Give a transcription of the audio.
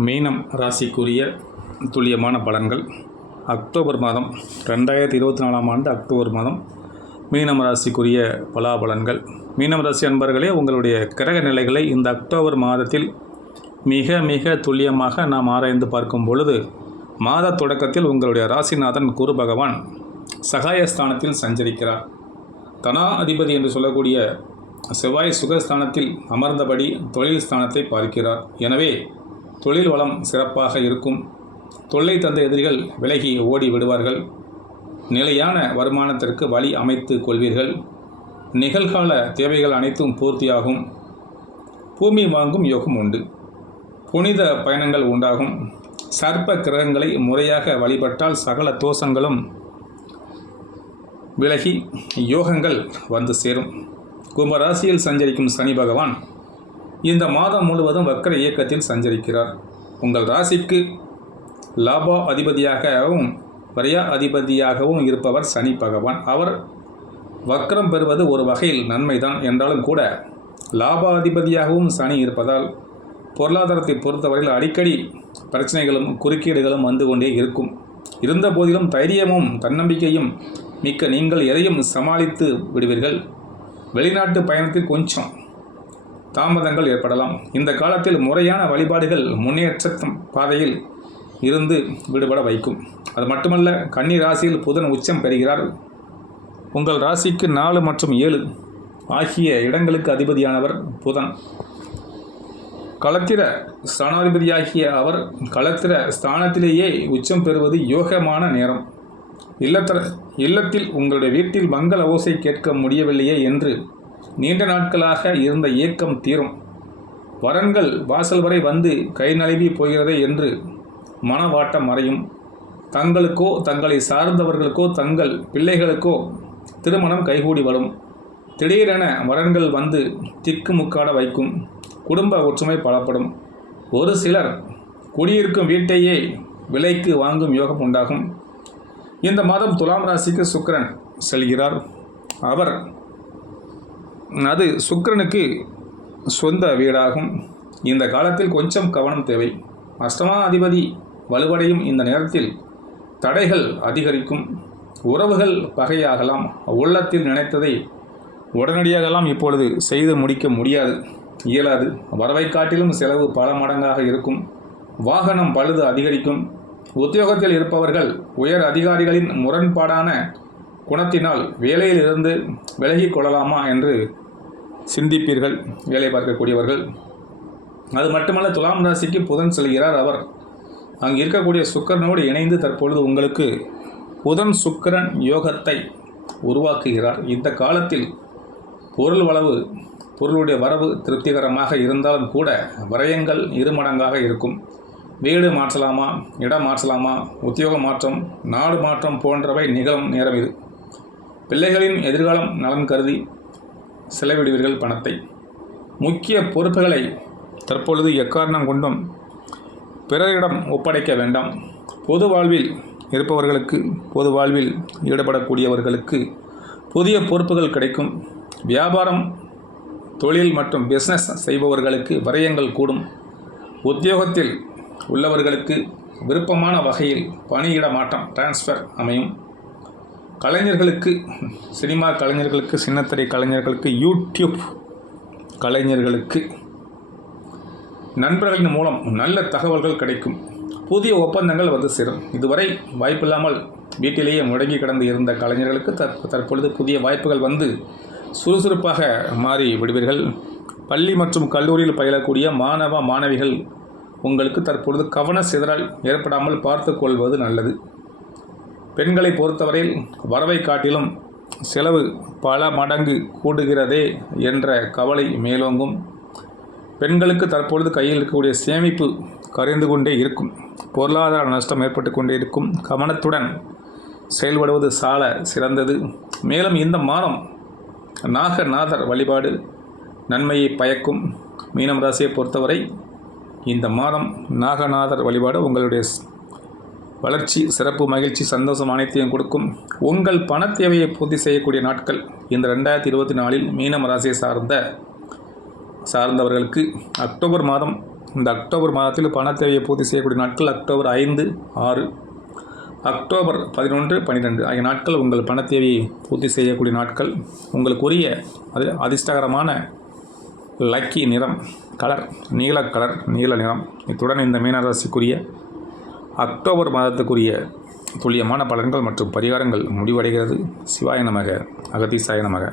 மீனம் ராசிக்குரிய துல்லியமான பலன்கள் அக்டோபர் மாதம் 2024ஆம் ஆண்டு அக்டோபர் மாதம் மீனம் ராசிக்குரிய பலாபலன்கள். மீனம் ராசி அன்பர்களே, உங்களுடைய கிரக நிலைகளை இந்த அக்டோபர் மாதத்தில் மிக மிக துல்லியமாக நாம் ஆராய்ந்து பார்க்கும் பொழுது, மாத தொடக்கத்தில் உங்களுடைய ராசிநாதன் குரு பகவான் சகாயஸ்தானத்தில் சஞ்சரிக்கிறார். தனா அதிபதி என்று சொல்லக்கூடிய செவ்வாய் சுகஸ்தானத்தில் அமர்ந்தபடி தொழில் ஸ்தானத்தை பார்க்கிறார். எனவே தொழில் வளம் சிறப்பாக இருக்கும். தொல்லை தந்த எதிரிகள் விலகி ஓடி விடுவார்கள். நிலையான வருமானத்திற்கு வழி அமைத்து கொள்வீர்கள். நிகழ்கால தேவைகள் அனைத்தும் பூர்த்தியாகும். பூமி வாங்கும் யோகம் உண்டு. புனித பயணங்கள் உண்டாகும். சர்ப்ப கிரகங்களை முறையாக வழிபட்டால் சகல தோஷங்களும் விலகி யோகங்கள் வந்து சேரும். கும்பராசியில் சஞ்சரிக்கும் சனி பகவான் இந்த மாதம் முழுவதும் வக்கர இயக்கத்தில் சஞ்சரிக்கிறார். உங்கள் ராசிக்கு லாபா அதிபதியாகவும் வரியா அதிபதியாகவும் இருப்பவர் சனி பகவான். அவர் வக்கரம் பெறுவது ஒரு வகையில் நன்மைதான் என்றாலும் கூட, லாபாதிபதியாகவும் சனி இருப்பதால் பொருளாதாரத்தை பொறுத்தவரையில் அடிக்கடி பிரச்சனைகளும் குறுக்கீடுகளும் வந்து கொண்டே இருக்கும். இருந்த போதிலும் தைரியமும் தன்னம்பிக்கையும் மிக்க நீங்கள் எதையும் சமாளித்து விடுவீர்கள். வெளிநாட்டு பயணத்தில் கொஞ்சம் தாமதங்கள் ஏற்படலாம். இந்த காலத்தில் முறையான வழிபாடுகள் முன்னேற்ற பாதையில் இருந்து விடுபட வைக்கும். அது மட்டுமல்ல, கன்னி ராசியில் புதன் உச்சம் பெறுகிறார். உங்கள் ராசிக்கு 4 மற்றும் 7 ஆகிய இடங்களுக்கு அதிபதியானவர் புதன். களத்திர ஸ்தானாதிபதியாகிய அவர் களத்திர ஸ்தானத்திலேயே உச்சம் பெறுவது யோகமான நேரம். இல்லத்தில் உங்களுடைய வீட்டில் மங்கள ஓசை கேட்க முடியவில்லையே என்று நீண்ட நாட்களாக இருந்த ஏக்கம் தீரும். வரன்கள் வாசல் வரை வந்து கை நழுவி போகிறதே என்று மனவாட்டம் மறையும். தங்களுக்கோ தங்களை சார்ந்தவர்களுக்கோ தங்கள் பிள்ளைகளுக்கோ திருமணம் கைகூடி வரும். திடீரென வரன்கள் வந்து திக்குமுக்காட வைக்கும். குடும்ப ஒற்றுமை பலப்படும். ஒரு சிலர் குடியிருக்கும் வீட்டையே விலைக்கு வாங்கும் யோகம் உண்டாகும். இந்த மாதம் துலாம் ராசிக்கு சுக்கிரன் செல்கிறார். அது சுக்கிரனுக்கு சொந்த வீடாகும். இந்த காலத்தில் கொஞ்சம் கவனம் தேவை. அஷ்டமா அதிபதி வலுவடையும் இந்த நேரத்தில் தடைகள் அதிகரிக்கும். உறவுகள் பகையாகலாம். உள்ளத்தில் நினைத்ததை உடனடியாகலாம் இப்பொழுது செய்து முடிக்க இயலாது. வரவை காட்டிலும் செலவு பல மடங்காக இருக்கும். வாகனம் பழுது அதிகரிக்கும். உத்தியோகத்தில் இருப்பவர்கள் உயர் அதிகாரிகளின் முரண்பாடான குணத்தினால் வேலையில் இருந்து விலகிக் கொள்ளலாமா என்று சிந்திப்பீர்கள், வேலை பார்க்கக்கூடியவர்கள். அது மட்டுமல்ல, துலாம் ராசிக்கு புதன் செல்கிறார். அவர் அங்கு இருக்கக்கூடிய சுக்கிரனோடு இணைந்து தற்பொழுது உங்களுக்கு புதன் சுக்கிரன் யோகத்தை உருவாக்குகிறார். இந்த காலத்தில் பொருளுடைய வரவு திருப்திகரமாக இருந்தாலும் கூட விரயங்கள் இருமடங்காக இருக்கும். வீடு மாற்றலாமா, இடம் மாற்றலாமா, உத்தியோக மாற்றம், நாடு மாற்றம் போன்றவை நிகழும் நேரம் இது. பிள்ளைகளின் எதிர்காலம் நலன் கருதி செலவிடுவீர்கள் பணத்தை. முக்கிய பொறுப்புகளை தற்பொழுது எக்காரணம் கொண்டும் பிறரிடம் ஒப்படைக்க வேண்டாம். பொது வாழ்வில் இருப்பவர்களுக்கு, பொது வாழ்வில் ஈடுபடக்கூடியவர்களுக்கு புதிய பொறுப்புகள் கிடைக்கும். வியாபாரம், தொழில் மற்றும் பிஸ்னஸ் செய்பவர்களுக்கு விரயங்கள் கூடும். உத்தியோகத்தில் உள்ளவர்களுக்கு விருப்பமான வகையில் பணியிட மாற்றம் டிரான்ஸ்ஃபர் அமையும். கலைஞர்களுக்கு, சினிமா கலைஞர்களுக்கு, சின்னத்திரை கலைஞர்களுக்கு, யூடியூப் கலைஞர்களுக்கு நண்பர்களின் மூலம் நல்ல தகவல்கள் கிடைக்கும். புதிய ஒப்பந்தங்கள் வந்து சேரும். இதுவரை வாய்ப்பில்லாமல் வீட்டிலேயே முடங்கி கிடந்து இருந்த கலைஞர்களுக்கு தற்பொழுது புதிய வாய்ப்புகள் வந்து சுறுசுறுப்பாக மாறி விடுவீர்கள். பள்ளி மற்றும் கல்லூரியில் பயிலக்கூடிய மாணவ மாணவிகள் உங்களுக்கு தற்பொழுது கவன சிதறல் ஏற்படாமல் பார்த்து கொள்வது நல்லது. பெண்களை பொறுத்தவரையில் வரவை காட்டிலும் செலவு பல மடங்கு கூடுகிறதே என்ற கவலை மேலோங்கும். பெண்களுக்கு தற்பொழுது கையில் இருக்கக்கூடிய சேமிப்பு கரைந்து கொண்டே இருக்கும். பொருளாதார நஷ்டம் ஏற்பட்டு கொண்டே இருக்கும். கவனத்துடன் செயல்படுவது சால சிறந்தது. மேலும் இந்த மாதம் நாகநாதர் வழிபாடு நன்மையை பயக்கும். மீனம் ராசியை பொறுத்தவரை இந்த மாதம் நாகநாதர் வழிபாடு உங்களுடைய வளர்ச்சி, சிறப்பு, மகிழ்ச்சி, சந்தோஷம் அனைத்தையும் கொடுக்கும். உங்கள் பண தேவையை பூர்த்தி செய்யக்கூடிய நாட்கள் இந்த 2024இல் மீனம் ராசியை சார்ந்தவர்களுக்கு அக்டோபர் மாதம் இந்த அக்டோபர் மாதத்தில் பண தேவையை பூர்த்தி செய்யக்கூடிய நாட்கள் அக்டோபர் 5, 6, அக்டோபர் 11, 12 ஆகிய நாட்கள் உங்கள் பண தேவையை பூர்த்தி செய்யக்கூடிய நாட்கள். உங்களுக்குரிய அதிர்ஷ்டகரமான லக்கி நிறம் கலர் நீல நிறம். இத்துடன் இந்த மீனராசிக்குரிய அக்டோபர் மாதத்துக்குரிய துல்லியமான பலன்கள் மற்றும் பரிகாரங்கள் முடிவடைகிறது. சிவாய நமக, அகதீசாய நமக.